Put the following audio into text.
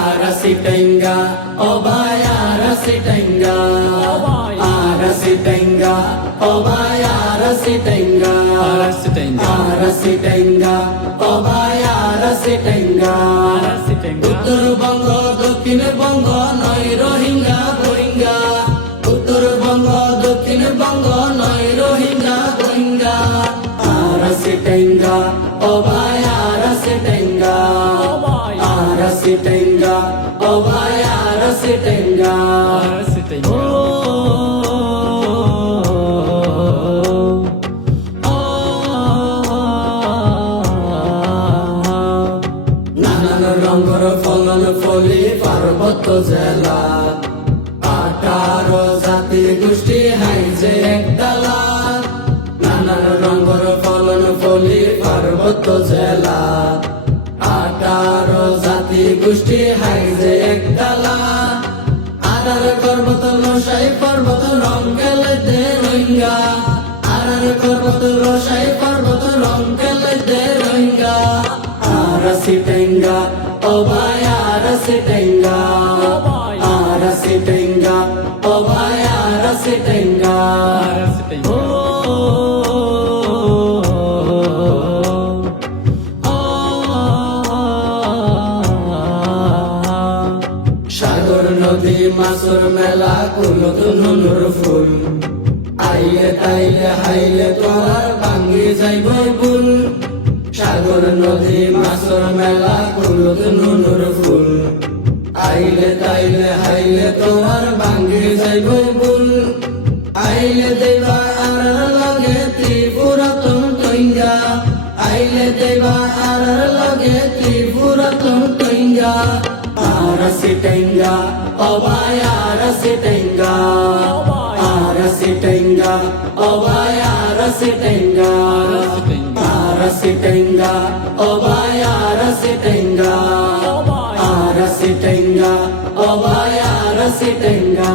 Arasitenga, obai arasitenga, arasitenga, obai arasitenga, arasitenga, obai arasitenga. Uttarbanga Dakshinbanga নয় রোহিঙ্গা রোহিঙ্গা, উত্তরবঙ্গ দক্ষিণবঙ্গ নয় Rohingya Rohingya. Arasitenga, obai arasitenga, arasitenga, obai arasitenga. নানান রঙের ফলন ফলি পার্বত্য জেলা, 18 জাতি গোষ্ঠী হাইজে একতলা। নানান রঙের ফলন ফলি পার্বত্য জেলা, 18 জাতি গোষ্ঠী হাইজে একতলা। আদার পর্বত রসাই পর্বত রং খেলেতে রোহিঙ্গা, আদার পর্বত রসাই পর্বত রং খেলেতে Rohingya. Arasitenga, obai arasitenga, arasitenga, obai arasitenga. সাগর নদী মাছের মেলা নতুন নুর ফুল, আইলে তাইলে হাইলে তোর ভাঙ্গি যাইব বুল। সাগর নদী মাছের মেলা নতুন নুর ফুল, আইলে তাইলে হাইলে তোমার ভাঙ্গি যাইব বুল। আইলে দেবা আর লগে ত্রিপুরাতন তৈঙ্গা, আইলে দেবা আর লগে ত্রিপুরাতন তৈঙ্গা। Arasitenga, obai arasitenga, arasitenga, obai arasitenga, arasitenga, obai arasitenga, arasitenga, obai arasitenga.